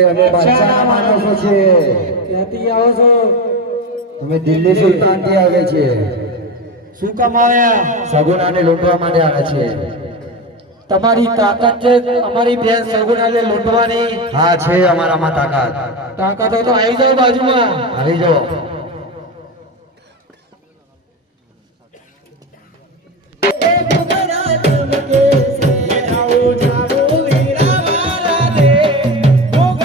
અરે અમે બાદશાહના માણસો છે. ક્યાંથી આવો છો? અમે દિલ્હી સુલતાનથી આવે છે. શું કામ આવ્યા? સગુણાને લૂંટવા માટે આવે છે. તમારી તાકાત છે અમારી બેન સગુણાને લૂંટવાની? હા છે અમારામાં તાકાત. તાકાત હોય તો આવી જાઓ બાજુમાં. આવી જાઓ.